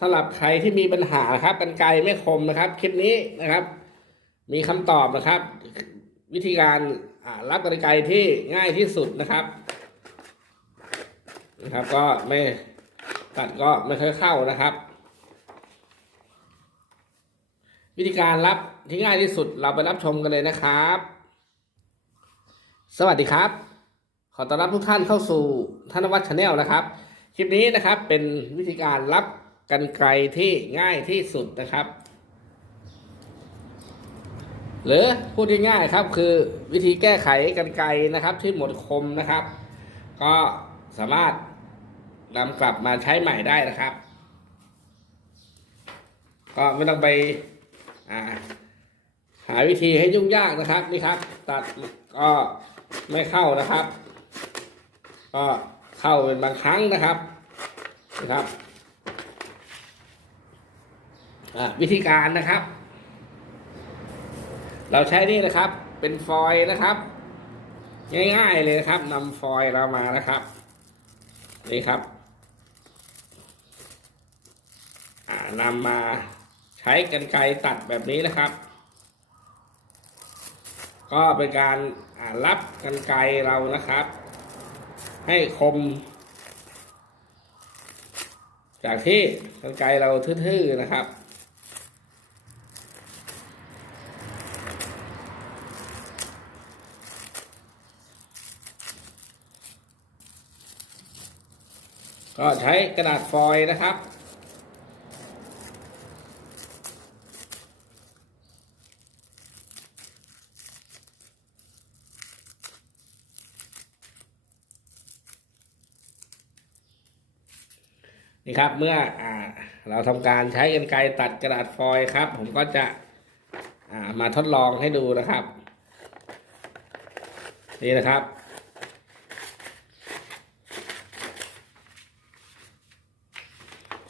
สำหรับใครที่มีปัญหาครับกันไกรไม่คมนะครับ คลิปนี้นะครับ มีคำตอบนะครับ วิธีการรับกันไกรที่ง่ายที่สุดนะครับนะครับ ก็ไม่ตัดก็ไม่ค่อยเข้านะครับ วิธีการรับที่ง่ายที่สุดเราไปรับชมกันเลยนะครับ สวัสดีครับ ขอต้อนรับทุกท่านเข้าสู่ธนวัฒน์ชาแนลนะครับ คลิปนี้นะครับเป็นวิธีการรับ กันไกลที่ง่ายที่สุดนะครับ หรือพูดง่ายๆครับคือวิธีแก้ไขกันไกลนะครับ ที่หมดคมนะครับ ก็สามารถนำกลับมาใช้ใหม่ได้นะครับ ก็ไม่ต้องไปหาวิธีให้ยุ่งยากนะครับนี่ครับ ตัดก็ไม่เข้านะครับ ก็เข้าเป็นบางครั้งนะครับนะครับ วิธีการนะครับ เราใช้นี่นะครับ เป็นฟอยล์นะครับ ง่ายๆเลยนะครับนำฟอยล์เรามานะครับ นี่ครับนำมาใช้กันไกรตัดแบบนี้นะครับ ก็เป็นการรับกันไกรเรานะครับ ให้คม จากที่กันไกรเราทื่อๆนะครับ ก็ใช้กระดาษฟอยล์นะครับ นี่ครับเมื่ออเราทำการใช้กรรไกรตัดกระดาษฟอยล์ครับ ผมก็จะมาทดลองให้ดูนะครับ นี่นะครับ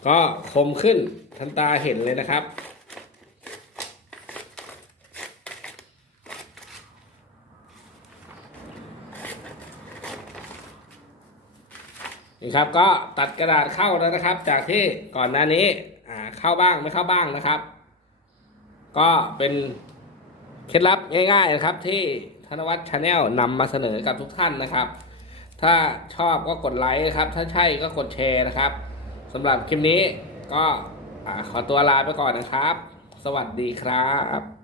ก็คมขึ้นทันตาเห็นเลยนะครับ นี่ครับก็ตัดกระดาษเข้าแล้วนะครับ จากที่ก่อนหน้านี้อ่าเข้าบ้างไม่เข้าบ้างนะครับ ก็เป็นเคล็ดลับง่ายๆนะครับที่ธนวัฒน์ชาแนลนำมาเสนอกับทุกท่านนะครับ ถ้าชอบก็กดไลค์ครับ ถ้าใช่ก็กดแชร์นะครับ สำหรับคลิปนี้ก็ขอตัวลาไปก่อนนะครับ สวัสดีครับ